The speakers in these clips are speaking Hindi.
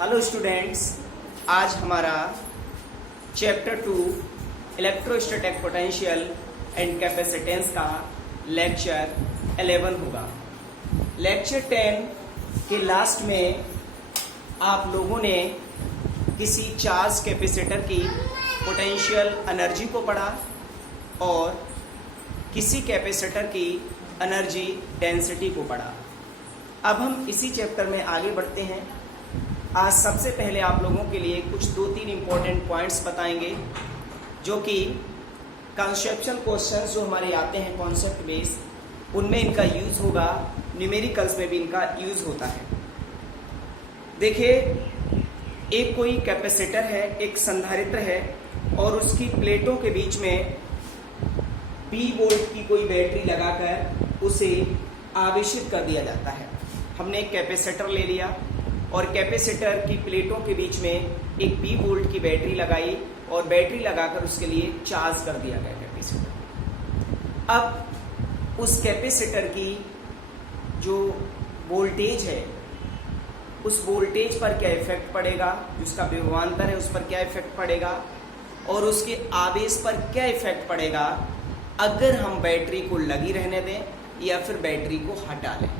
हेलो स्टूडेंट्स, आज हमारा chapter 2 electrostatic potential and capacitance का लेक्चर 11 होगा। लेक्चर 10 के लास्ट में आप लोगों ने किसी चार्ज कैपेसिटर की पोटेंशियल एनर्जी को पढ़ा और किसी कैपेसिटर की एनर्जी डेंसिटी को पढ़ा। अब हम इसी चैप्टर में आगे बढ़ते हैं। आज सबसे पहले आप लोगों के लिए कुछ 2-3 इम्पोर्टेंट पॉइंट्स बताएंगे जो कि कंसेप्चुअल क्वेश्चंस जो हमारे आते हैं कॉन्सेप्ट बेस, उनमें इनका यूज होगा, न्यूमेरिकल्स में भी इनका यूज होता है। देखिए, एक कोई कैपेसिटर है, एक संधारित्र है और उसकी प्लेटों के बीच में 20 वोल्ट की कोई बैटरी लगाकर उसे आवेशित कर दिया जाता है। हमने एक कैपेसिटर ले लिया और कैपेसिटर की प्लेटों के बीच में एक 20 वोल्ट की बैटरी लगाई और बैटरी लगाकर उसके लिए चार्ज कर दिया गया कैपेसिटर। अब उस कैपेसिटर की जो वोल्टेज है, उस वोल्टेज पर क्या इफेक्ट पड़ेगा, उसका विभवांतर है उस पर क्या इफेक्ट पड़ेगा और उसके आवेश पर क्या इफेक्ट पड़ेगा अगर हम बैटरी को लगी रहने दें या फिर बैटरी को हटा लें।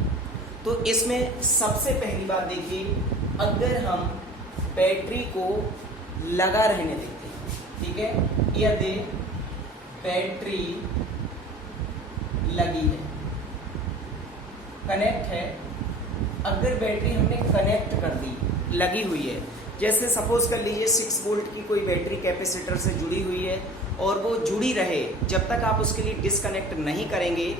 तो इसमें सबसे पहली बात देखिए, अगर हम बैटरी को लगा रहने देते हैं, ठीक है, यदि बैटरी लगी है, कनेक्ट है, अगर बैटरी हमने कनेक्ट कर दी, लगी हुई है, जैसे सपोज कर लीजिए 6 वोल्ट की कोई बैटरी कैपेसिटर से जुड़ी हुई है और वो जुड़ी रहे, जब तक आप उसके लिए डिस्कनेक्ट नहीं करेंगे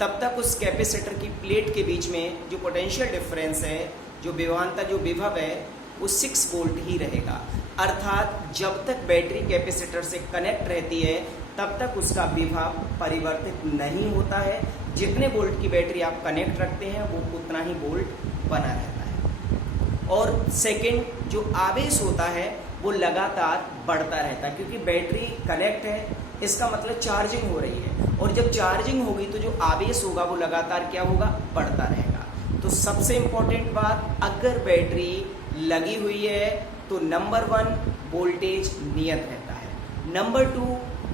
तब तक उस कैपेसिटर की प्लेट के बीच में जो पोटेंशियल डिफरेंस है, जो विभवांतर, जो विभव है, वो 6 वोल्ट ही रहेगा। अर्थात जब तक बैटरी कैपेसिटर से कनेक्ट रहती है तब तक उसका विभव परिवर्तित नहीं होता है। जितने वोल्ट की बैटरी आप कनेक्ट रखते हैं वो उतना ही वोल्ट बना रहता है। और सेकेंड, जो आवेश होता है वो लगातार बढ़ता रहता है, क्योंकि बैटरी कनेक्ट है, इसका मतलब चार्जिंग हो रही है और जब चार्जिंग होगी तो जो आवेश होगा वो लगातार क्या होगा, बढ़ता रहेगा। तो सबसे इंपॉर्टेंट बात, अगर बैटरी लगी हुई है तो नंबर 1 वोल्टेज नियत रहता है, नंबर 2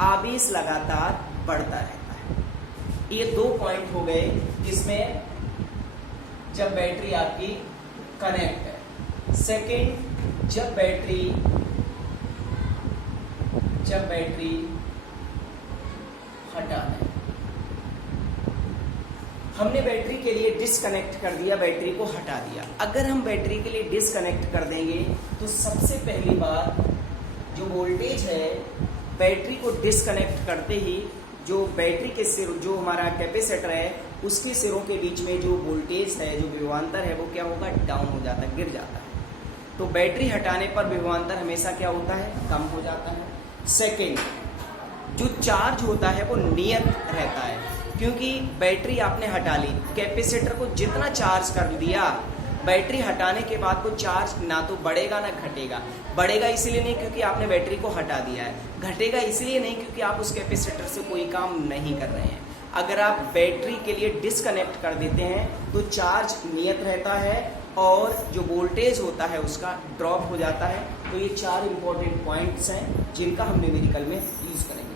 आवेश लगातार बढ़ता रहता है। ये 2 पॉइंट हो गए इसमें जब बैटरी आपकी कनेक्ट है। सेकेंड, जब बैटरी हटा है, हमने बैटरी के लिए डिस्कनेक्ट कर दिया, बैटरी को हटा दिया। अगर हम बैटरी के लिए डिस्कनेक्ट कर देंगे तो सबसे पहली बात, जो वोल्टेज है, बैटरी को डिस्कनेक्ट करते ही जो बैटरी के सिर, जो हमारा कैपेसिटर है, उसके सिरों के बीच में जो वोल्टेज है, जो विभवांतर है, वो क्या होगा, डाउन हो जाता है, गिर जाता है। तो बैटरी हटाने पर विभवांतर हमेशा क्या होता है, कम हो जाता है। सेकेंड, जो चार्ज होता है वो नियत रहता है, क्योंकि बैटरी आपने हटा ली, कैपेसिटर को जितना चार्ज कर दिया, बैटरी हटाने के बाद वो चार्ज ना तो बढ़ेगा ना घटेगा। बढ़ेगा इसलिए नहीं क्योंकि आपने बैटरी को हटा दिया है, घटेगा इसलिए नहीं क्योंकि आप उस कैपेसिटर से कोई काम नहीं कर रहे हैं। अगर आप बैटरी के लिए डिस्कनेक्ट कर देते हैं तो चार्ज नियत रहता है और जो वोल्टेज होता है उसका ड्रॉप हो जाता है। तो ये 4 इंपॉर्टेंट पॉइंट्स हैं जिनका हम न्यूमेरिकल में यूज करेंगे।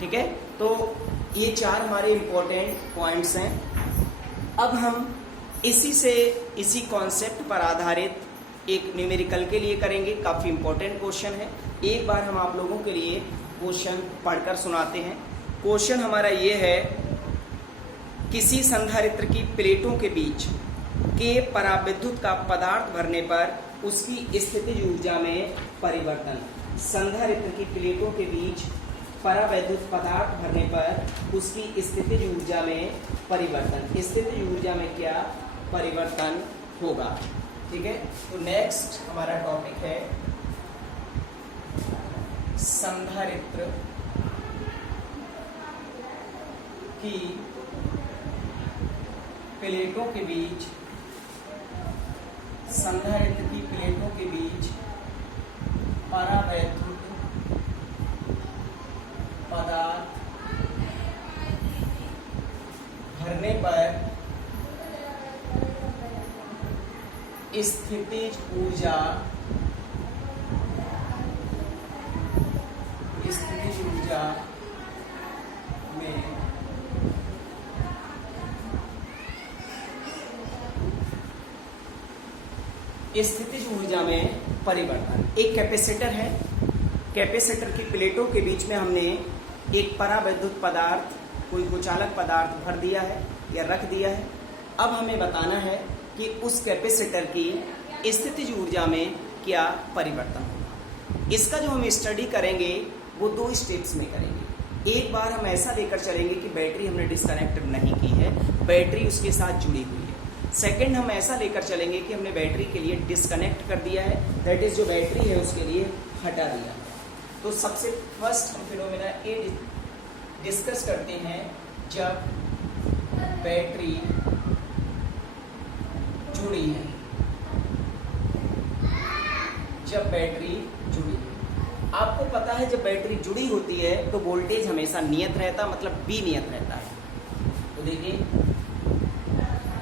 ठीक है, तो ये 4 हमारे इंपॉर्टेंट पॉइंट्स हैं। अब हम इसी कॉन्सेप्ट पर आधारित एक न्यूमेरिकल के लिए करेंगे। काफी इंपॉर्टेंट क्वेश्चन है। एक बार हम आप लोगों के लिए क्वेश्चन पढ़कर सुनाते हैं। क्वेश्चन हमारा ये है, किसी संधारित्र की प्लेटों के बीच के पराविद्युत का पदार्थ भरने पर उसकी स्थितिज ऊर्जा में परिवर्तन। संधारित्र की प्लेटों के बीच परावैद्युत पदार्थ भरने पर उसकी स्थितिज ऊर्जा में परिवर्तन। स्थितिज ऊर्जा में क्या परिवर्तन होगा, ठीक है। तो नेक्स्ट हमारा टॉपिक है संधारित्र की प्लेटों के बीच, संधारित्र की प्लेटों के बीच परावैद्युत पदार्थ भरने पर स्थितिज ऊर्जा में स्थितिज ऊर्जा में परिवर्तन। एक कैपेसिटर है, कैपेसिटर की प्लेटों के बीच में हमने एक परावैद्युत पदार्थ, कोई कुचालक पदार्थ भर दिया है या रख दिया है। अब हमें बताना है कि उस कैपेसिटर की स्थितिज ऊर्जा में क्या परिवर्तन होगा। इसका जो हम स्टडी करेंगे वो 2 स्टेप्स में करेंगे। एक बार हम ऐसा लेकर चलेंगे कि बैटरी हमने डिस्कनेक्ट नहीं की है, बैटरी उसके साथ जुड़ी हुई है। सेकंड, हम ऐसा लेकर चलेंगे कि हमने बैटरी के लिए डिस्कनेक्ट कर दिया है, दैट इज जो बैटरी है उसके लिए हटा दिया। तो सबसे फर्स्ट हम फिनोमेना ए डिस्कस करते हैं, जब बैटरी जुड़ी है। जब बैटरी जुड़ी है, आपको पता है जब बैटरी जुड़ी होती है तो वोल्टेज हमेशा नियत रहता, मतलब बी नियत रहता है। तो देखिए,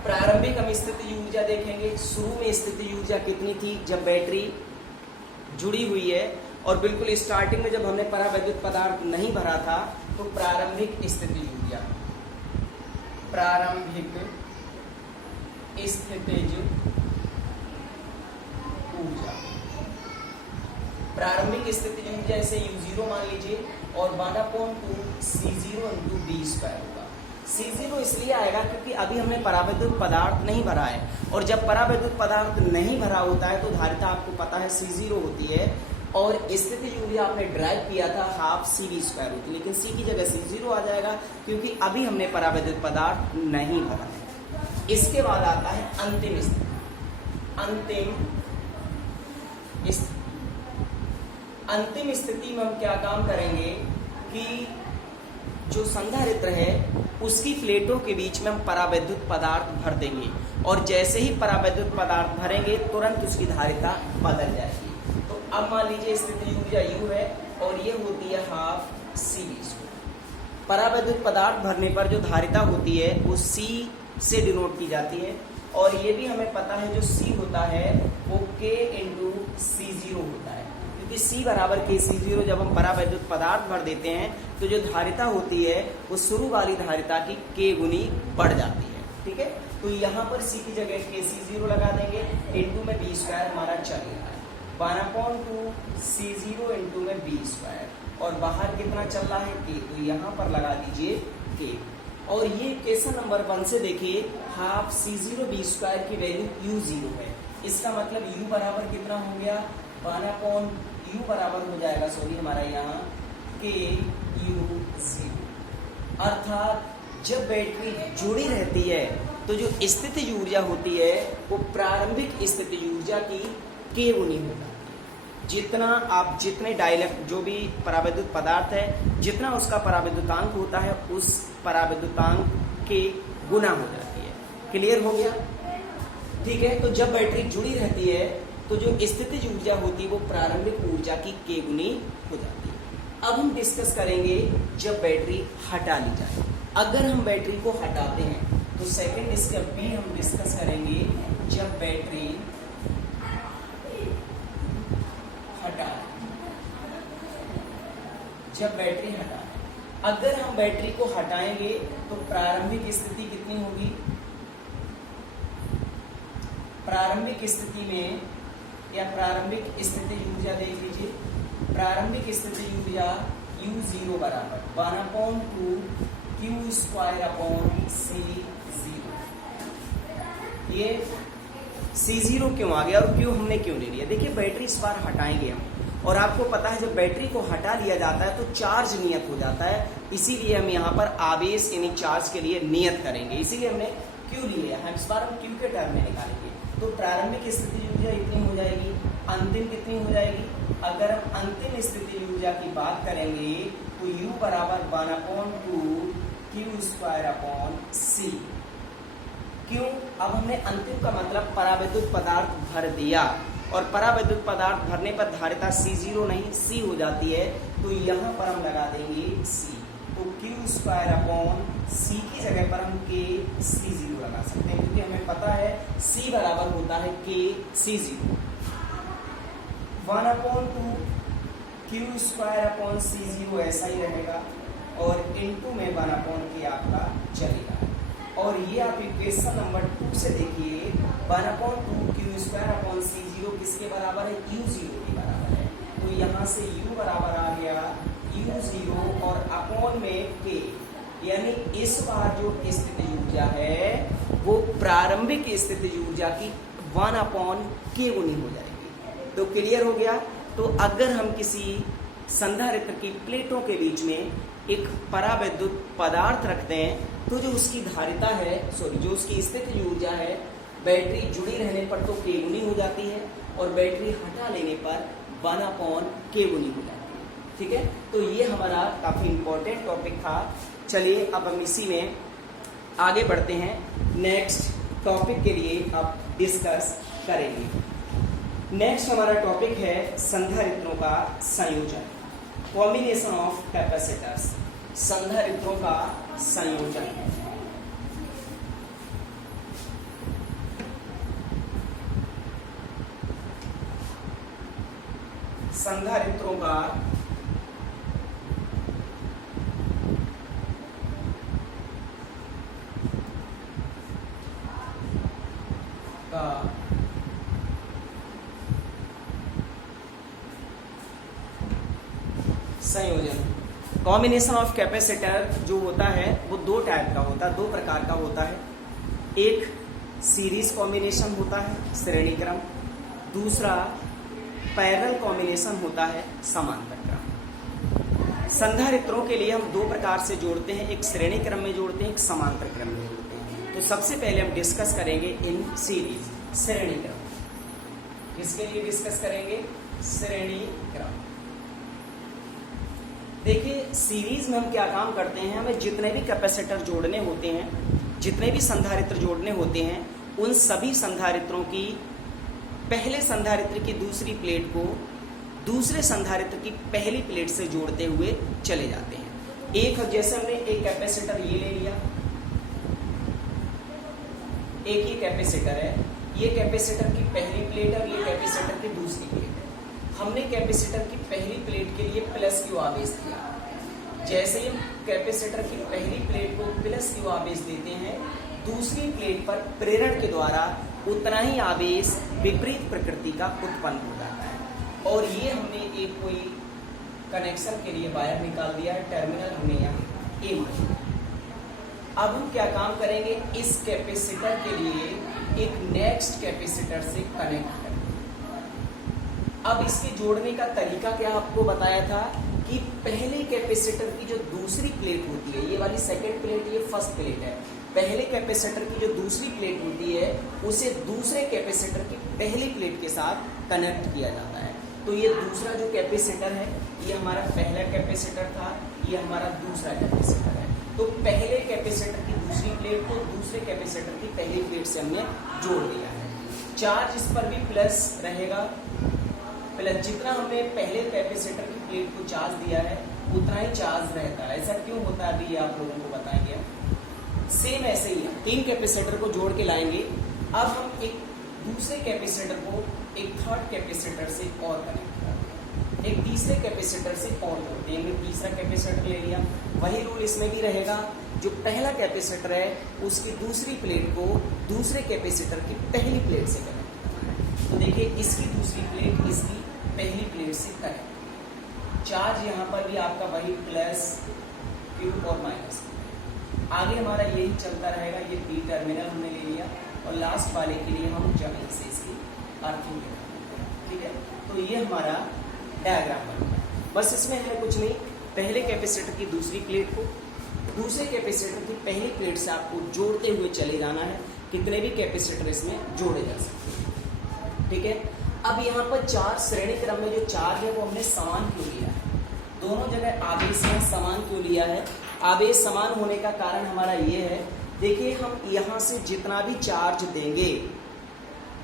प्रारंभिक हम स्थितिज ऊर्जा देखेंगे। शुरू में स्थितिज ऊर्जा कितनी थी जब बैटरी जुड़ी हुई है, और बिल्कुल स्टार्टिंग में जब हमने परावैद्युत पदार्थ नहीं भरा था तो प्रारंभिक स्थितिज ऊर्जा, प्रारंभिक स्थितिज ऊर्जा, प्रारंभिक स्थितिज ऊर्जा इसे U0 मान लीजिए, और 1/2 C0 × B² होगा। C0 इसलिए आएगा क्योंकि अभी हमने परावैद्युत पदार्थ नहीं भरा है, और जब परावैद्युत पदार्थ नहीं भरा होता है तो धारिता आपको पता है C0 होती है, और स्थितिज ऊर्जा आपने ड्राइव किया था 12 CV² होती, लेकिन C की जगह C0 आ जाएगा क्योंकि अभी हमने परावैद्युत पदार्थ नहीं भरा है। इसके बाद आता है अंतिम स्थिति। अंतिम स्थिति में हम क्या काम करेंगे कि जो संधारित्र है उसकी प्लेटों के बीच में हम परावैद्युत पदार्थ भर देंगे, और जैसे ही परावैद्युत पदार्थ भरेंगे तुरंत उसकी धारिता बदल जाएगी। तो अब मान लीजिए स्थितिज ऊर्जा U है और ये होती है 12 CV²। परावैद्युत पदार्थ भरने पर जो धारिता होती है वो C से डिनोट की जाती है, और ये भी हमें पता है जो C होता है वो K × C0 होता है, क्योंकि C बराबर KC0 जब हम परावैद्युत पदार्थ भर देते हैं तो जो धारिता होती है वो शुरू वाली धारिता की K गुनी बढ़ जाती है। ठीक है, तो यहाँ पर C की जगह KC0 लगा देंगे, इंटू में B² हमारा चल रहा है, 1/2 C0 × में B², और बाहर कितना चल रहा है K, तो यहाँ पर लगा दीजिए K। और ये क्वेश्चन नंबर 1 से देखिए, 12 C0 B² की वैल्यू U0 है, इसका मतलब U बराबर कितना हो गया, 1/, U बराबर हो जाएगा, सॉरी हमारा यहाँ KU0। अर्थात जब बैटरी जुड़ी रहती है तो जो स्थितिज ऊर्जा होती है वो प्रारंभिक स्थितिज ऊर्जा की K गुनी होगा। जितने डाइलेक्ट जो भी परावैद्युत पदार्थ है, जितना उसका परावैद्युतांक होता है उस परावैद्युतांक के गुना हो जाती है। क्लियर हो गया? ठीक है, तो जब बैटरी जुड़ी रहती है तो जो स्थितिज ऊर्जा होती है वो प्रारंभिक ऊर्जा की K गुनी हो जाती है। अब हम डिस्कस करेंगे जब बैटरी हटा ली जाए। अगर हम बैटरी को हटाते हैं तो सेकंड स्टेप भी हम डिस्कस करेंगे, जब बैटरी हटा। अगर हम बैटरी को हटाएंगे तो प्रारंभिक स्थिति कितनी होगी? प्रारंभिक स्थिति में या प्रारंभिक स्थितिज ऊर्जा देख लीजिए, प्रारंभिक स्थितिज ऊर्जा U0 बराबर 1/2 Q² C0। ये C0 क्यों आ गया और Q हमने क्यों ले लिया? देखिए, बैटरी इस बार हटाएंगे हम, और आपको पता है जब बैटरी को हटा लिया जाता है तो चार्ज नियत हो जाता है, इसीलिए हम यहाँ पर आवेश यानी चार्ज के लिए नियत करेंगे, इसीलिए हमने Q लिया है। इस बार हम Q के टर्म में निकालेंगे, तो प्रारंभिक स्थितिज ऊर्जा इतनी हो जाएगी, अंतिम कितनी हो जाएगी? अगर हम अंतिम स्थितिज ऊर्जा की बात करेंगे तो U बराबर 1/2 Q² C। क्यों? अब हमने अंतिम का मतलब परावैद्युत पदार्थ भर दिया, और परावैद्युत पदार्थ भरने पर धारिता C0 नहीं C हो जाती है, तो यहाँ पर हम लगा देंगे C, तो Q² स्क्वायर अपॉन सी की जगह पर हम के सी जीरो लगा सकते हैं, क्योंकि हमें पता है सी बराबर होता है के सी जीरो। 1/2 क्यू स्क्वायर अपॉन सी जीरो ऐसा ही रहेगा, और इनटू में 1/k आपका चलेगा। और ये आप इक्वेशन नंबर 2 से देखिए, 1/2 क्यू स्क्वायर अपॉन सी जीरो किसके बराबर है, यू जीरो के बराबर है। तो यहाँ से u बराबर आ गया यू जीरो और अपॉन में k, यानी इस बार जो स्थितिज ऊर्जा है वो प्रारंभिक स्थितिज ऊर्जा की 1/k गुनी हो जाएगी। तो क्लियर हो गया। तो अगर हम किसी संधारित्र की प्लेटों के बीच में एक परावैद्युत पदार्थ रखते हैं तो जो उसकी धारिता है, जो उसकी स्थितिज ऊर्जा है, बैटरी जुड़ी रहने पर तो k गुनी हो जाती है और बैटरी हटा लेने पर 1/k गुनी हो जाती है। ठीक है, तो ये हमारा काफी इंपॉर्टेंट टॉपिक था। चलिए अब हम इसी में आगे बढ़ते हैं, नेक्स्ट टॉपिक के लिए अब डिस्कस करेंगे। नेक्स्ट हमारा टॉपिक है संधारित्रों का संयोजन, कॉम्बिनेशन ऑफ कैपेसिटर्स, संधारित्रों का संयोजन। संधारित्रों का संयोजन। कॉम्बिनेशन ऑफ कैपेसिटर जो होता है वो दो टाइप का होता है, दो प्रकार का होता है। एक सीरीज कॉम्बिनेशन होता है, श्रेणी क्रम। दूसरा पैरेलल कॉम्बिनेशन होता है, समांतर क्रम। संधारित्रों के लिए हम दो प्रकार से जोड़ते हैं, एक श्रेणी क्रम में जोड़ते हैं, एक समांतर क्रम में जोड़ते हैं। तो सबसे पहले हम डिस्कस करेंगे इन सीरीज, श्रेणी क्रम। किसके लिए डिस्कस करेंगे, श्रेणी क्रम। देखिए सीरीज में हम क्या काम करते हैं, हमें जितने भी कैपेसिटर जोड़ने होते हैं, जितने भी संधारित्र जोड़ने होते हैं, उन सभी संधारित्रों की पहले संधारित्र की दूसरी प्लेट को दूसरे संधारित्र की पहली प्लेट से जोड़ते हुए चले जाते हैं। एक जैसे हमने एक कैपेसिटर ये ले लिया, एक ही कैपेसिटर है, ये कैपेसिटर की पहली प्लेट और ये कैपेसिटर की दूसरी प्लेट है। हमने कैपेसिटर की पहली प्लेट के लिए प्लस क्यू आवेश दिया। जैसे ही कैपेसिटर की पहली प्लेट को प्लस क्यू आवेश देते हैं, दूसरी प्लेट पर प्रेरण के द्वारा उतना ही आवेश विपरीत प्रकृति का उत्पन्न हो जाता है। और ये हमने एक कोई कनेक्शन के लिए वायर निकाल दिया है, टर्मिनल हमने यहाँ ए मान। अब हम क्या काम करेंगे, इस कैपेसिटर के लिए एक नेक्स्ट कैपेसिटर से कनेक्ट करेंगे। अब इसके जोड़ने का तरीका क्या आपको बताया था कि पहले कैपेसिटर की जो दूसरी प्लेट होती है, ये वाली सेकंड प्लेट, ये फर्स्ट प्लेट है, पहले कैपेसिटर की जो दूसरी प्लेट होती है उसे दूसरे कैपेसिटर की पहली प्लेट के साथ कनेक्ट किया जाता है। तो ये दूसरा जो कैपेसिटर है ये हमारा पहला कैपेसिटर था, ये हमारा दूसरा कैपेसिटर है। तो पहले कैपेसिटर की दूसरी प्लेट को दूसरे कैपेसिटर की पहली प्लेट से हमने जोड़ दिया है। चार्ज इस पर भी प्लस रहेगा, प्लस जितना हमने पहले कैपेसिटर की प्लेट को चार्ज दिया है उतना ही चार्ज रहता है। ऐसा क्यों होता है अभी आप लोगों को बताएंगे। सेम ऐसे ही तीन कैपेसिटर को जोड़ के लाएंगे। अब हम एक दूसरे कैपेसिटर को एक थर्ड कैपेसिटर से और कनेक्ट करते हैं, एक तीसरे कैपेसिटर से और जोड़ते हैं। हमने तीसरा कैपेसिटर ले लिया, वही रूल इसमें भी रहेगा। जो पहला कैपेसिटर है उसकी दूसरी प्लेट को दूसरे कैपेसिटर की पहली प्लेट से कनेक्ट करना है। तो देखिए इसकी दूसरी प्लेट इसकी पहली प्लेट से कनेक्ट। चार्ज यहाँ पर भी आपका वही प्लस क्यू और माइनस, आगे हमारा यही चलता रहेगा। ये पी टर्मिनल हमने ले लिया और लास्ट वाले के लिए हम जमीन से इसकी अर्थिंग करेंगे। ठीक है, तो ये हमारा डायग्राम बन गया। बस इसमें हमें कुछ नहीं, पहले कैपेसिटर की दूसरी प्लेट को दूसरे कैपेसिटर की पहली प्लेट से आपको जोड़ते हुए चले जाना है। कितने भी कैपेसिटर इसमें जोड़े जा सकते हैं। ठीक है, अब यहाँ पर चार्ज श्रेणी क्रम में जो चार्ज है वो हमने समान क्यों लिया है, दोनों जगह आवेश में समान क्यों लिया है। आवेश समान होने का कारण हमारा ये है, देखिए हम यहाँ से जितना भी चार्ज देंगे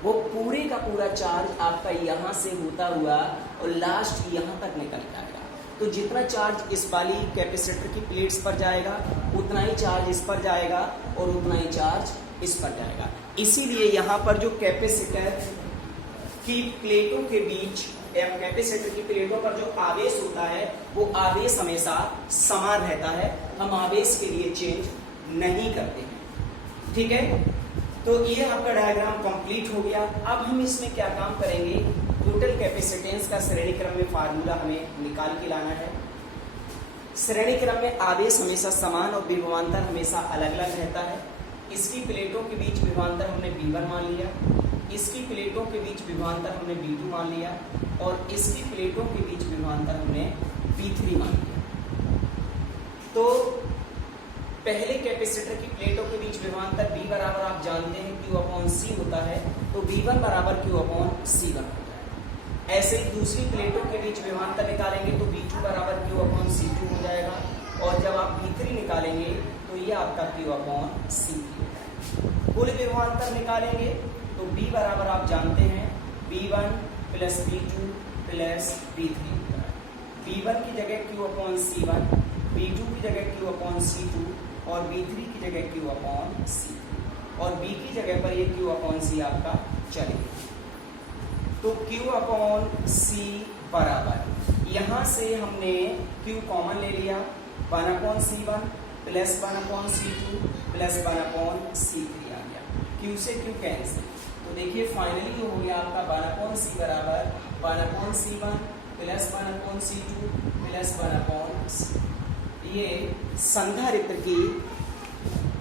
वो पूरे का पूरा चार्ज आपका यहाँ से होता हुआ और लास्ट यहाँ तक निकल जाएगा। तो जितना चार्ज इस वाली कैपेसिटर की प्लेट्स पर जाएगा उतना ही चार्ज इस पर जाएगा और उतना ही चार्ज इस पर जाएगा। इसीलिए यहाँ पर जो कैपेसिटर की प्लेटों के बीच या कैपेसिटर की प्लेटों पर जो आवेश होता है वो आवेश हमेशा समान रहता है, हम आवेश के लिए चेंज नहीं करते हैं। ठीक है, तो ये आपका डायग्राम कंप्लीट हो गया। अब हम इसमें क्या काम करेंगे, टोटल कैपेसिटेंस का श्रेणी क्रम में फार्मूला हमें निकाल के लाना है। श्रेणी क्रम में आवेश हमेशा समान और विभवांतर हमेशा अलग अलग रहता है। इसकी प्लेटों के बीच विभवांतर हमने V1 मान लिया, इसकी प्लेटों के बीच विभवांतर हमने V2 मान लिया और इसकी प्लेटों के बीच विभवांतर हमने V3 मान लिया। तो पहले कैपेसिटर की प्लेटों के बीच विभवांतर V बराबर आप जानते हैं Q/C होता है, तो V1 बराबर Q/C1 होता है। ऐसे ही दूसरी प्लेटों के बीच विभवांतर निकालेंगे तो V2 बराबर Q/C2 हो जाएगा और जब आप V3 निकालेंगे तो ये आपका Q/C3 हो जाएगा। कुल विभवांतर निकालेंगे तो V बराबर आप जानते हैं V1 plus V2 plus V3 होता है। V1 की जगह Q/C1, V2 की जगह Q/C2 और V3 की जगह Q/C3 और B की जगह पर ये Q/C आपका चलेगा। तो Q/C बराबर यहाँ से हमने Q कॉमन ले लिया, 1/C1 plus 1/C2 plus 1/C3 आ गया। Q से Q कैंसिल, तो देखिए फाइनली हो गया आपका 1/C बराबर 1/C1 plus 1/C2 plus 1/C। ये संधारित्र की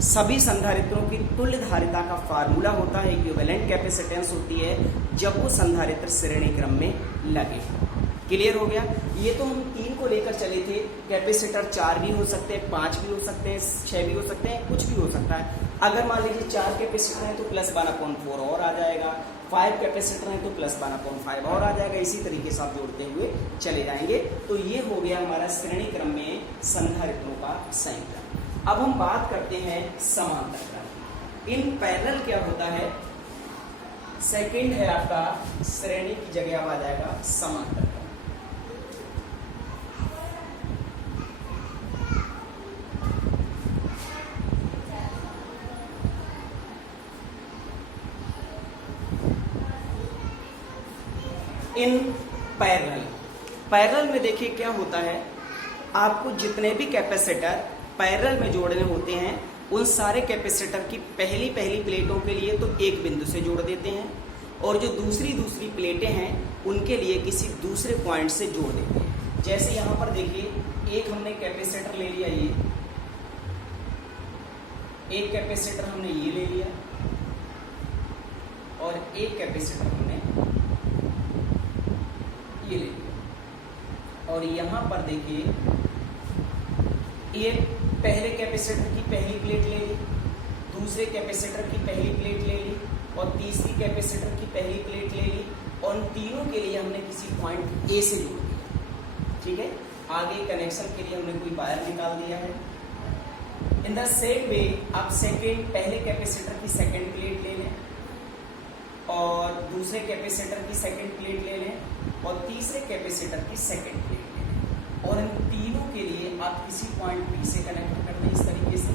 सभी संधारित्रों की तुल्य धारिता का फार्मूला होता है, इक्विवेलेंट कैपेसिटेंस होती है जब वो संधारित्र श्रेणी क्रम में लगे। क्लियर हो गया। ये तो हम 3 को लेकर चले थे, कैपेसिटर 4 भी हो सकते हैं, 5 भी हो सकते हैं, 6 भी हो सकते हैं, कुछ भी हो सकता है। अगर मान लीजिए 4 कैपेसिटर है तो प्लस 1/4 और आ जाएगा, 5 कैपेसिटर है तो प्लस 1/5 और आ जाएगा। इसी तरीके से आप जोड़ते हुए चले जाएंगे। तो ये हो गया हमारा श्रेणी क्रम में संधारित्रों का संयोजन। अब हम बात करते हैं समांतर क्रम। इन पैरेलल क्या होता है, सेकंड है आपका श्रेणी की जगह अब आ जाएगा समांतर क्रम। इन पैरेलल में देखिए क्या होता है, आपको जितने भी कैपेसिटर पैरेलल में जोड़ने होते हैं उन सारे कैपेसिटर की पहली प्लेटों के लिए तो एक बिंदु से जोड़ देते हैं और जो दूसरी प्लेटें हैं उनके लिए किसी दूसरे पॉइंट से जोड़ देते हैं। जैसे यहाँ पर देखिए एक हमने कैपेसिटर ले लिया, ये एक कैपेसिटर हमने ये ले लिया और एक कैपेसिटर हमने ये ले लिया और यहाँ पर देखिए ये पहले कैपेसिटर की पहली प्लेट ले ली, दूसरे कैपेसिटर की पहली प्लेट ले ली और तीसरी कैपेसिटर की पहली प्लेट ले ली और उन तीनों के लिए हमने किसी पॉइंट ए से जोड़ दिया। ठीक है, आगे कनेक्शन के लिए हमने कोई वायर निकाल दिया है। इन द सेम वे आप पहले कैपेसिटर की सेकेंड प्लेट ले लें और दूसरे कैपेसिटर की सेकेंड प्लेट ले लें और तीसरे कैपेसिटर की सेकेंड प्लेट ले लें और इन तीनों के लिए आप किसी पॉइंट बी से कनेक्ट कर दें इस तरीके से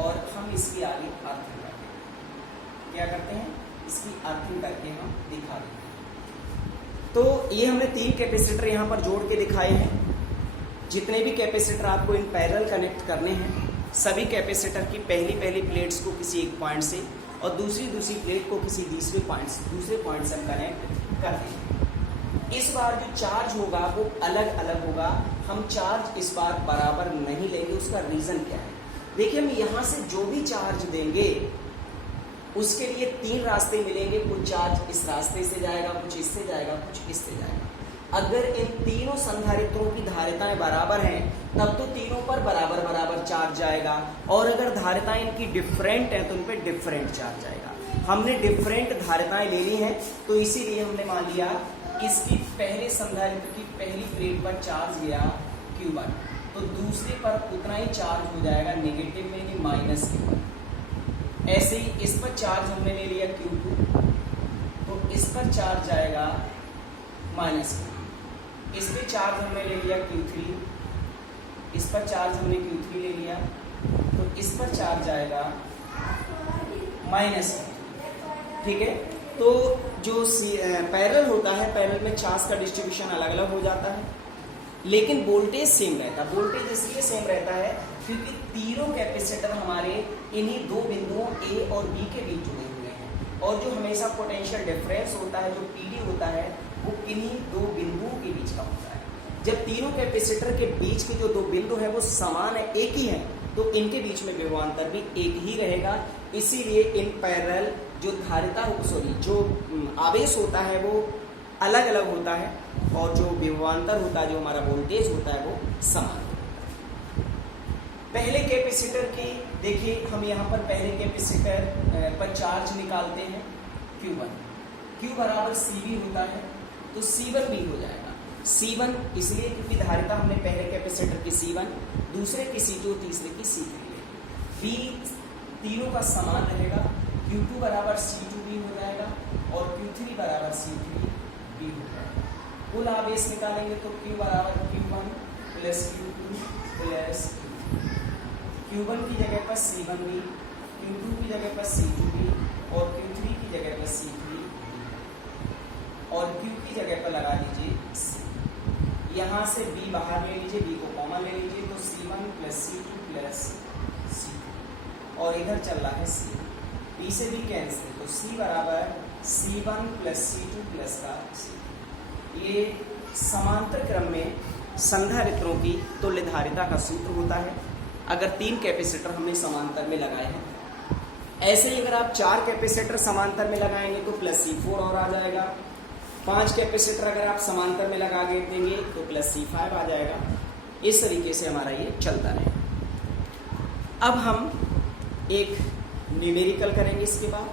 और हम इसकी आगे अर्थिंग करते हैं। क्या करते हैं, इसकी अर्थिंग करके हम दिखा देते हैं। तो ये हमने 3 कैपेसिटर यहाँ पर जोड़ के दिखाए हैं। जितने भी कैपेसिटर आपको इन पैरेलल कनेक्ट करने हैं, सभी कैपेसिटर की पहली प्लेट्स को किसी एक पॉइंट से और दूसरी प्लेट को किसी दूसरे पॉइंट से हम कनेक्ट कर देंगे। इस बार जो चार्ज होगा वो अलग अलग होगा, हम चार्ज इस बार बराबर नहीं लेंगे। उसका रीजन क्या है, देखिए हम यहाँ से जो भी चार्ज देंगे उसके लिए 3 रास्ते मिलेंगे। कुछ चार्ज इस रास्ते से जाएगा, कुछ इससे जाएगा, कुछ इससे जाएगा। अगर इन तीनों संधारित्रों की धारिताएं बराबर हैं तब तो तीनों पर बराबर चार्ज जाएगा और अगर धारिताएं इनकी डिफरेंट हैं तो उन पर डिफरेंट चार्ज जाएगा। हमने डिफरेंट धारिताएं ले ली हैं तो इसीलिए हमने मान लिया इसकी पहले संधारित्र की पहली प्लेट पर चार्ज गया Q1 तो दूसरे पर उतना ही चार्ज हो जाएगा नेगेटिव में कि माइनस Q1। ऐसे ही इस पर चार्ज हमने ले लिया Q2 तो इस पर चार्ज जाएगा माइनस Q2। इस पे चार्ज हमने ले लिया Q3, इस पर चार्ज हमने Q3 ले लिया, तो इस पर चार्ज आएगा माइनस। ठीक है, तो जो पैरेलल होता है, पैरेलल में चार्ज का डिस्ट्रीब्यूशन अलग अलग हो जाता है, लेकिन वोल्टेज सेम रहता है। वोल्टेज इसलिए सेम रहता है क्योंकि तीनों कैपेसिटर हमारे इन्हीं दो बिंदुओं A और B के बीच जुड़े हुए हैं, और जो हमेशा पोटेंशियल डिफरेंस होता है, जो PD होता है, वो किन्हीं दो बिंदुओं के बीच का होता है। जब तीनों कैपेसिटर के बीच के जो दो बिंदु हैं वो समान है, एक ही है, तो इनके बीच में विभवांतर भी एक ही रहेगा। इसीलिए इन पैरेलल जो धारिता जो आवेश होता है वो अलग अलग होता है, और जो विभवांतर होता है, जो हमारा वोल्टेज होता है, वो समान। पहले कैपेसिटर की देखिए, हम यहाँ पर पहले कैपेसिटर पर चार्ज निकालते हैं Q1, Q बराबर CV होता है, तो C1 भी हो जाएगा। C1 इसलिए क्योंकि धारिता हमने पहले कैपेसिटर की C1, दूसरे की C2, तीसरे की C3 है। B तीनों का समान रहेगा, Q2 बराबर C2 भी हो जाएगा, और Q3 बराबर C3 भी हो जाएगा। कुल आवेश निकालेंगे तो Q बराबर Q1 plus Q2 plus Q1 की जगह पर C1 भी, Q2 की जगह पर C2 भी, और Q3 की जगह पर C3, और Q की जगह पर लगा दीजिए C। यहाँ से B बाहर ले लीजिए, B को कॉमन ले लीजिए, तो C1 plus C2 plus C, और इधर चल रहा है C, B से भी कैंसिल, तो C बराबर C1 प्लस C2 प्लस का C। ये समांतर क्रम में संधारित्रों की तुल्य धारिता का सूत्र होता है अगर तीन कैपेसिटर हमने समांतर में लगाए हैं। ऐसे ही अगर आप चार कैपेसिटर समांतर में लगाएंगे तो प्लस C4 और आ जाएगा। 5 कैपेसिटर अगर आप समांतर में लगा देंगे तो प्लस C5 आ जाएगा। इस तरीके से हमारा ये चलता रहेगा। अब हम एक न्यूमेरिकल करेंगे इसके बाद,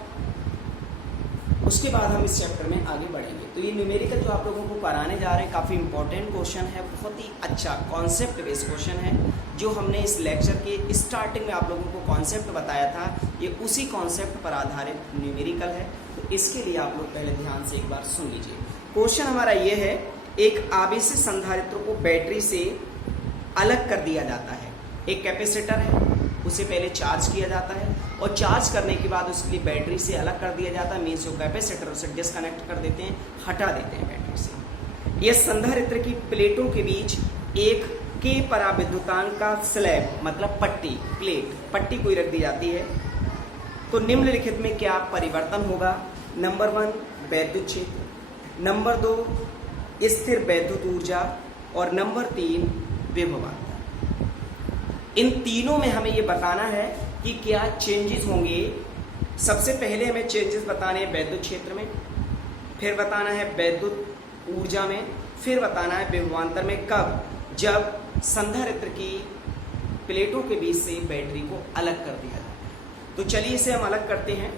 उसके बाद हम इस चैप्टर में आगे बढ़ेंगे। तो ये न्यूमेरिकल जो आप लोगों को कराने जा रहे हैं काफ़ी इंपॉर्टेंट क्वेश्चन है, बहुत ही अच्छा कॉन्सेप्ट बेस्ड क्वेश्चन है। जो हमने इस लेक्चर के स्टार्टिंग में आप लोगों को कॉन्सेप्ट बताया था, ये उसी कॉन्सेप्ट पर आधारित न्यूमेरिकल है। तो इसके लिए आप लोग पहले ध्यान से एक बार सुन लीजिए। क्वेश्चन हमारा ये है, एक आवेशित संधारित्र को बैटरी से अलग कर दिया जाता है। एक कैपेसिटर है, उसे पहले चार्ज किया जाता है, और चार्ज करने के बाद उसके लिए बैटरी से अलग कर दिया जाता है। मीन्स जो कैपेसिटर उसे डिस्कनेक्ट कर देते हैं, हटा देते हैं बैटरी से। यह संधारित्र की प्लेटों के बीच एक के पराविद्युतांक का स्लैब मतलब पट्टी कोई रख दी जाती है। तो निम्नलिखित में क्या परिवर्तन होगा? नंबर 1 वैद्युत क्षेत्र, नंबर 2 स्थिर वैद्युत ऊर्जा, और नंबर 3 विभवांतर। इन तीनों में हमें ये बताना है कि क्या चेंजेस होंगे। सबसे पहले हमें चेंजेस बताने हैं वैद्युत क्षेत्र में, फिर बताना है वैद्युत ऊर्जा में, फिर बताना है विभवांतर में। कब? जब संधारित्र की प्लेटों के बीच से बैटरी को अलग कर दिया जाए। तो चलिए इसे हम अलग करते हैं।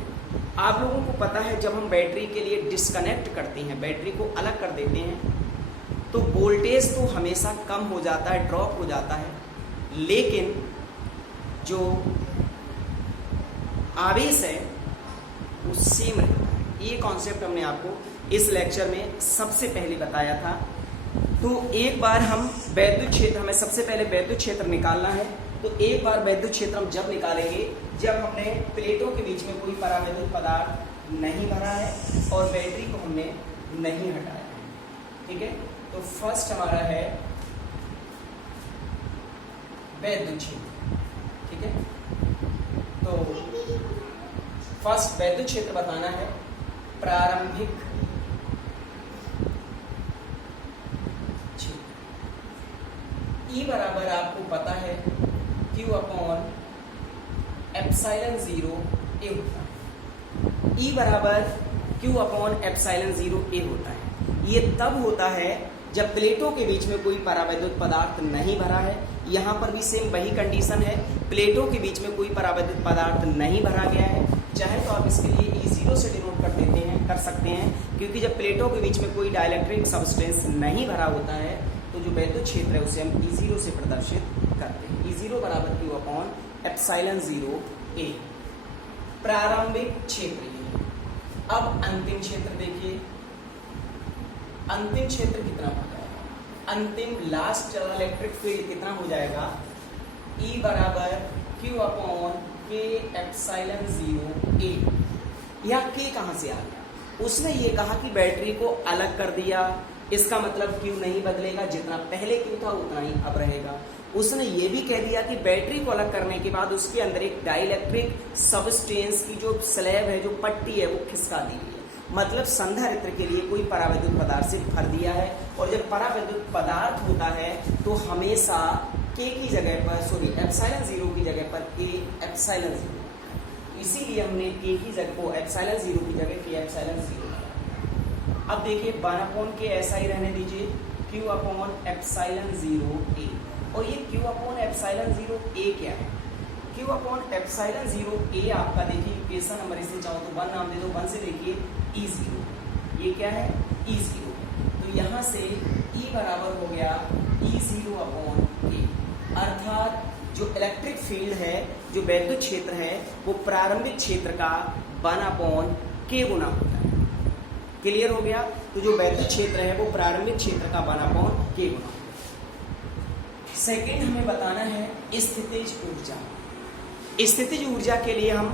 आप लोगों को पता है जब हम बैटरी के लिए डिस्कनेक्ट करते हैं, बैटरी को अलग कर देते हैं, तो वोल्टेज तो हमेशा कम हो जाता है, ड्रॉप हो जाता है, लेकिन जो आवेश है वो सेम रहता है। ये कॉन्सेप्ट हमने आपको इस लेक्चर में सबसे पहले बताया था। तो एक बार हम वैद्युत क्षेत्र, हमें सबसे पहले वैद्युत क्षेत्र निकालना है। तो एक बार वैद्युत क्षेत्र हम जब निकालेंगे जब हमने प्लेटों के बीच में कोई परावैद्युत पदार्थ नहीं भरा है और बैटरी को हमने नहीं हटाया है। ठीक है, तो फर्स्ट हमारा है वैद्युत क्षेत्र। ठीक है, तो फर्स्ट वैद्युत क्षेत्र बताना है प्रारंभिक क्षेत्र। E बराबर आपको पता है Q अपॉन एप्सिलॉन 0 A होता है। E बराबर Q अपॉन एप्सिलॉन 0 A होता है। ये तब होता है जब प्लेटों के बीच में कोई परावैद्युत पदार्थ नहीं भरा है। यहाँ पर भी सेम वही कंडीशन है, प्लेटों के बीच में कोई परावैद्युत पदार्थ नहीं भरा गया है। चाहे तो आप इसके लिए E0 से डिनोट कर सकते हैं, क्योंकि जब प्लेटों के बीच में कोई डाइलेक्ट्रिक सब्सटेंस नहीं भरा होता है तो जो वैद्युत क्षेत्र है उसे हम E0 से प्रदर्शित करते हैं। E0 बराबर Q अपॉन एप्सिलॉन 0 A प्रारंभिक क्षेत्र ये। अब अंतिम क्षेत्र देखिए, अंतिम क्षेत्र कितना हो जाएगा? अंतिम लास्ट इलेक्ट्रिक फील्ड कितना हो जाएगा, E बराबर Q upon K epsilon 0 A। यह K कहाँ से आ गया? उसने ये कहा कि बैटरी को अलग कर दिया, इसका मतलब Q नहीं बदलेगा, जितना पहले Q था उतना ही अब रहेगा। उसने ये भी कह दिया कि बैटरी को अलग करने के बाद उसके अंदर एक डाइलेक्ट्रिक सबस्टेंस की जो स्लैब है, जो पट्टी है, वो खिसका दी गई है। मतलब संधारित्र के लिए कोई परावैद्युत पदार्थ से भर दिया है, और जब परावैद्युत पदार्थ होता है तो हमेशा K की जगह पर एप्सिलॉन 0 की जगह पर K एप्सिलॉन 0, इसीलिए हमने K की जगह को एप्सिलॉन 0 की जगह K एप्सिलॉन 0। अब देखिए 1 अपॉन K ऐसा ही रहने दीजिए, Q अपॉन एप्सिलॉन 0 A। और ये Q अपॉन एप्सिलॉन 0 A क्या है? Q अपॉन एप्सिलॉन 0 A आपका देखिए इक्वेशन नंबर, इसे चाहो तो 1 नाम दे दो, 1 से देखिए E0, ये क्या है E0। तो यहाँ से E बराबर हो गया E0 अपॉन K, अर्थात जो इलेक्ट्रिक फील्ड है, जो वैद्युत क्षेत्र है, वो प्रारंभिक क्षेत्र का 1 अपॉन K गुना होता है। क्लियर हो गया? तो जो वैद्युत क्षेत्र है वो प्रारंभिक क्षेत्र का 1 अपॉन K गुना। सेकेंड हमें बताना है स्थितिज ऊर्जा। स्थितिज ऊर्जा के लिए हम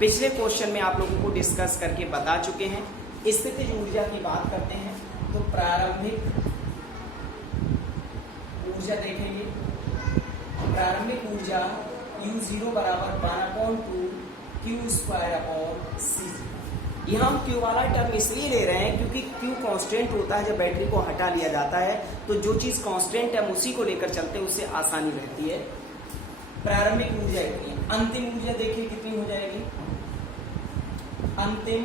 पिछले क्वेश्चन में आप लोगों को डिस्कस करके बता चुके हैं। स्थितिज ऊर्जा की बात करते हैं तो प्रारंभिक ऊर्जा देखेंगे। प्रारंभिक ऊर्जा U0 बराबर 1/2 Q स्क्वायर अपॉन C0। यहाँ हम Q वाला टर्म इसलिए ले रहे हैं क्योंकि Q कांस्टेंट होता है, जब बैटरी को हटा लिया जाता है तो जो चीज कांस्टेंट है हम उसी को लेकर चलते हैं, उससे आसानी रहती है। प्रारंभिक ऊर्जा इतनी, अंतिम ऊर्जा देखिए कितनी हो जाएगी। अंतिम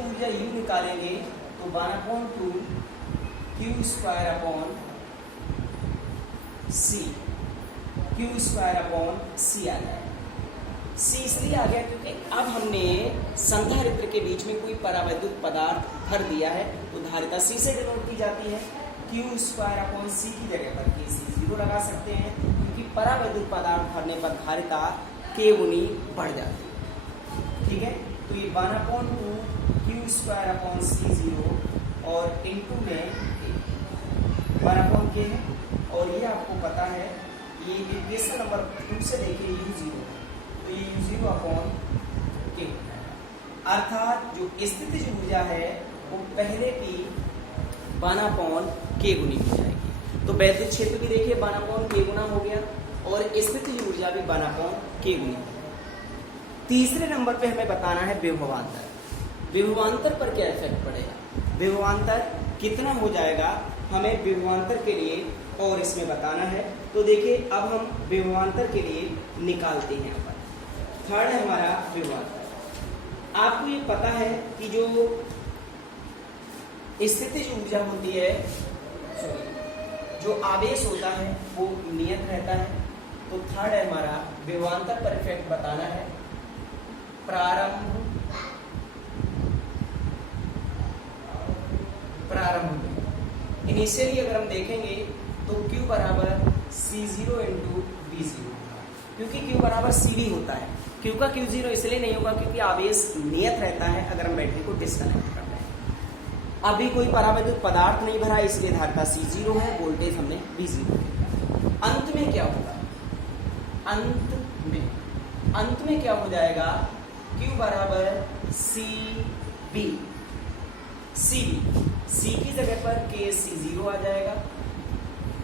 ऊर्जा U निकालेंगे तो 1/2 Q square upon C, Q square upon C आ जाएगा। C इसलिए आ गया क्योंकि अब हमने संधारित्र के बीच में कोई परावैद्युत पदार्थ भर दिया है, तो धारिता C से डिनोट की जाती है। Q स्क्वायर अपॉन C की जगह पर KC0 लगा सकते हैं, क्योंकि परावैद्युत पदार्थ भरने पर धारिता K गुनी बढ़ जाती है। ठीक है, तो ये 1/2 Q स्क्वायर अपॉन C0 और इंटू में 1/K है, और ये आपको पता है, ये इक्वेशन नंबर 2 से देखिए U0, तो ये U0 अपॉन K, अर्थात जो स्थितिज ऊर्जा है वो पहले की 1/K गुनी हो जाएगी। तो वैद्युत क्षेत्र भी देखिए 1/K गुना हो गया, और स्थितिज ऊर्जा भी 1/K गुनी। तीसरे नंबर पे हमें बताना है विभवांतर। विभवांतर पर क्या इफेक्ट पड़ेगा, विभवांतर कितना हो जाएगा, हमें विभवांतर के लिए और इसमें बताना है। तो देखिए अब हम विभवांतर के लिए निकालते हैं। यहाँ पर थर्ड है हमारा विभवांतर। आपको ये पता है कि जो स्थितिज ऊर्जा होती है, जो आवेश होता है वो नियत रहता है। तो थर्ड है हमारा विभवांतर पर इफेक्ट बताना है। प्रारंभ में इनिशियली अगर हम देखेंगे तो Q बराबर C0 इंटू V0, क्योंकि Q बराबर CV होता है। Q का Q0 इसलिए नहीं होगा क्योंकि आवेश नियत रहता है अगर हम बैटरी को डिस्कनेक्ट कर रहे हैं। अभी कोई परावैद्युत पदार्थ नहीं भरा, इसलिए धारिता C0 है, वोल्टेज हमने V0 किया। अंत में क्या होगा, अंत में क्या हो जाएगा, Q बराबर CV, C की जगह पर KC0 आ जाएगा।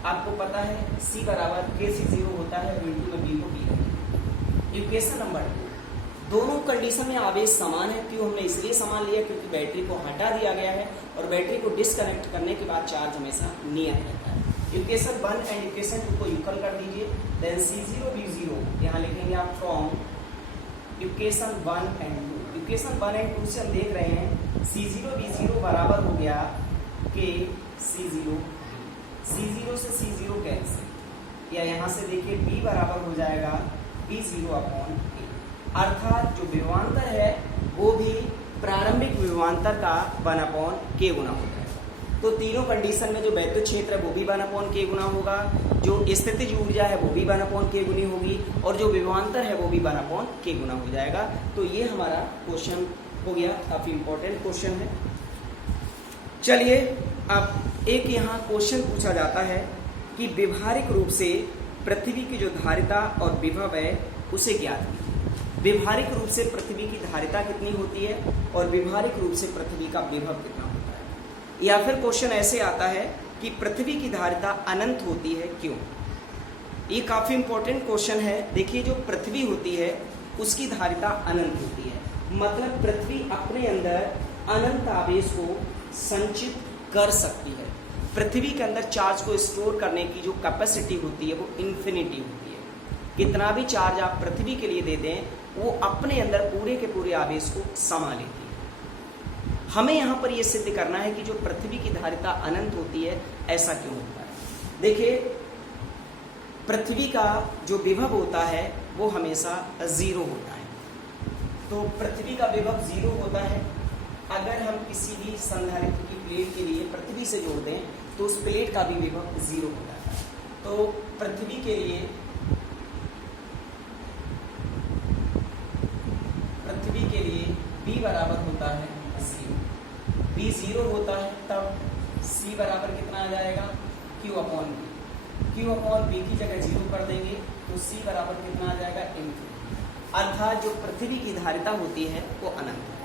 आपको पता है C बराबर KC0 होता है, इंटू में B को B रखेंगे। इक्वेशन नंबर 2, दोनों कंडीशन में आवेश समान है। क्यों हमने इसलिए समान लिया क्योंकि बैटरी को हटा दिया गया है, और बैटरी को डिस्कनेक्ट करने के बाद चार्ज हमेशा नियत रहता है। इक्वेशन 1 एंड इक्वेशन 2 को इक्वल कर दीजिए, देन C0 V0 यहाँ लिखेंगे आप from equation 1 and 2। Equation 1 and 2 से हम देख रहे हैं C0 V0 बराबर हो गया KC0, C0 से C0 कैंसिल, या यहाँ से देखिए B बराबर हो जाएगा V0 अपॉन K, अर्थात जो विभवांतर है वो भी प्रारंभिक विभवांतर का 1/K गुना होता है। तो तीनों कंडीशन में जो वैद्युत क्षेत्र है वो भी 1/K गुना होगा, जो स्थितिज ऊर्जा है वो भी 1/K गुनी होगी, और जो विभवांतर है वो भी 1/K गुना हो जाएगा। तो ये हमारा क्वेश्चन हो गया, काफी इंपॉर्टेंट क्वेश्चन है। चलिए अब एक यहाँ क्वेश्चन पूछा जाता है कि व्यवहारिक रूप से पृथ्वी की जो धारिता और विभव है उसे ज्ञात कीजिए। व्यवहारिक रूप से पृथ्वी की धारिता कितनी होती है और व्यवहारिक रूप से पृथ्वी का विभव कितना होता है। या फिर क्वेश्चन ऐसे आता है कि पृथ्वी की धारिता अनंत होती है क्यों। ये काफी इंपॉर्टेंट क्वेश्चन है। देखिए जो पृथ्वी होती है उसकी धारिता अनंत होती है, मतलब पृथ्वी अपने अंदर अनंत आवेश को संचित कर सकती है। पृथ्वी के अंदर चार्ज को स्टोर करने की जो कैपेसिटी होती है वो इन्फिनिटी होती है। कितना भी चार्ज आप पृथ्वी के लिए दे दें वो अपने अंदर पूरे के पूरे आवेश को समा लेती है। हमें यहाँ पर यह सिद्ध करना है कि जो पृथ्वी की धारिता अनंत होती है ऐसा क्यों होता है। देखिए पृथ्वी का जो विभव होता है वो हमेशा 0 होता है। तो पृथ्वी का विभव 0 होता है। अगर हम किसी भी संधारित्र की प्लेट के लिए पृथ्वी से जोड़ दें तो उस प्लेट का भी विभव 0 हो जाता है। तो पृथ्वी के लिए B बराबर होता है 0। B 0 होता है तब C बराबर कितना आ जाएगा Q upon B। Q upon B की जगह 0 कर देंगे तो C बराबर कितना आ जाएगा इनफिनिटी। अर्थात जो पृथ्वी की धारिता होती है वो अनंत है।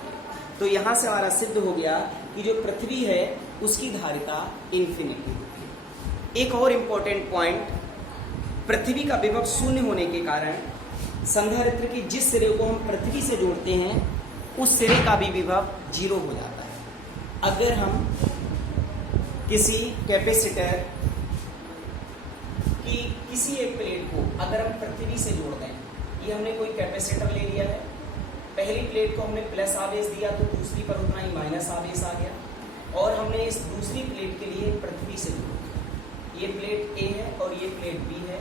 तो यहां से हमारा सिद्ध हो गया कि जो पृथ्वी है उसकी धारिता इन्फिनिटी होती है। एक और इम्पोर्टेंट पॉइंट, पृथ्वी का विभव शून्य होने के कारण संधारित्र की जिस सिरे को हम पृथ्वी से जोड़ते हैं उस सिरे का भी विभव 0 हो जाता है। अगर हम किसी कैपेसिटर की किसी एक प्लेट को अगर हम पृथ्वी से जोड़ दें, ये हमने कोई कैपेसिटर ले लिया है, पहली प्लेट को हमने प्लस आवेश दिया तो दूसरी पर उतना ही माइनस आवेश आ गया और हमने इस दूसरी प्लेट के लिए पृथ्वी से जोड़ दिया। ये प्लेट A है और ये प्लेट B है।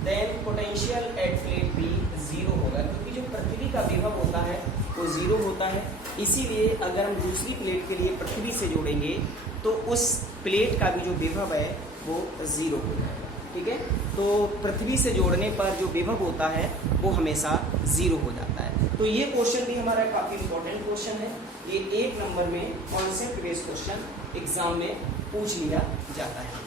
Then potential at plate B 0 होगा क्योंकि जो पृथ्वी का विभव होता है वो 0 होता है। इसीलिए अगर हम दूसरी प्लेट के लिए पृथ्वी से जोड़ेंगे तो उस प्लेट का भी जो विभव है वो 0 हो जाएगा। ठीक है, तो पृथ्वी से जोड़ने पर जो विभव होता है वो हमेशा 0 हो जाता है। तो ये क्वेश्चन भी हमारा काफी इंपॉर्टेंट क्वेश्चन है। ये 1 नंबर में कॉन्सेप्ट बेस्ड क्वेश्चन एग्जाम में पूछ लिया जाता है।